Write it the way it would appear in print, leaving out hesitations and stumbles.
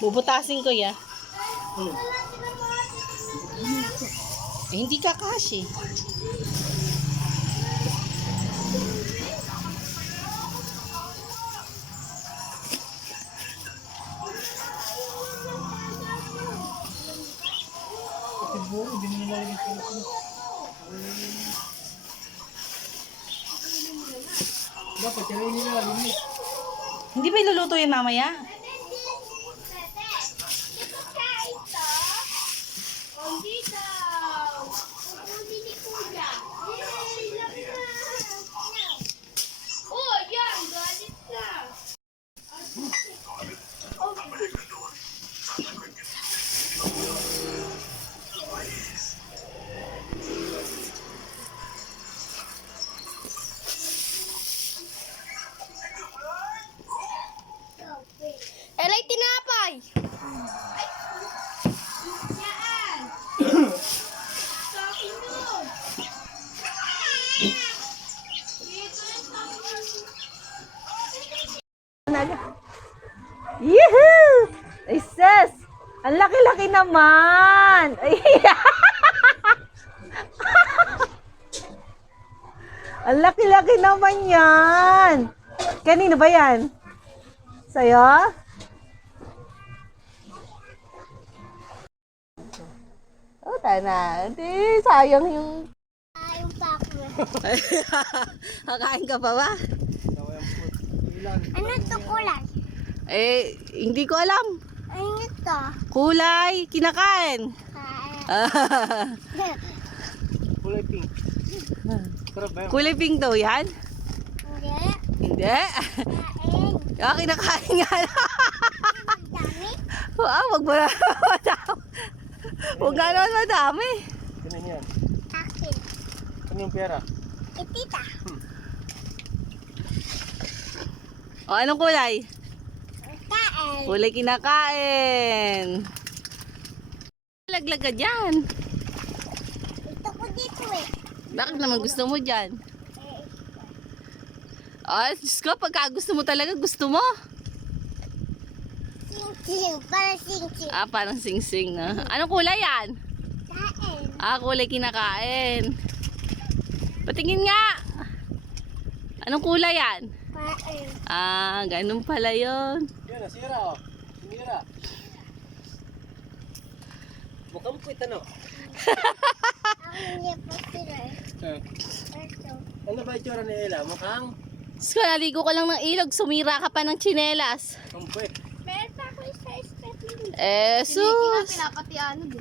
Bubutasin ko ya. Hindi ka kasi. Hindi ba iluluto yan mamaya? Elay tinapay! Yehoo! Ay, sis! Ang laki-laki naman! Ay, ang laki-laki naman yan! Kanino ba yan? Sa'yo? Oh, tana. Hindi, sayang yung... Yung pako. Kakain ka pa ba? Ano ito kulay? Eh, hindi ko alam. Ano ito? Kulay, kinakain. Kulay pink. Sarap ba yun? Kulay pink daw yan? Hindi. Hindi. Kain. Kinakain nga. Dami. Wow, wag mo na madami. Huwag nga naman madami. Ganun yan. Akin. Ano yung pera? Itita. O, anong kulay? Kain. Kulay kinakain. Laglag ka dyan. Ito ko dito eh. Bakit naman gusto mo dyan? Ah, Diyos ko, pagka gusto mo talaga, gusto mo. Sing-sing. Para sing-sing. Ah, parang sing-sing na. Anong kulay yan? Kain. Ah, kulay kinakain. Patingin nga. Anong kulay yan? Kain. Ah, ganun pala yun. Yan, nasira oh. Sinira. Mukhang puwit ano? Ako hindi pa sila eh. Ito. Ano ba itsura ni Ella? Mukhang Diyos ko, naligo ko lang ng ilog, sumira ka pa ng tsinelas. puwit. Meron pa ako isa step. Eh, sus. Pinapati ano din.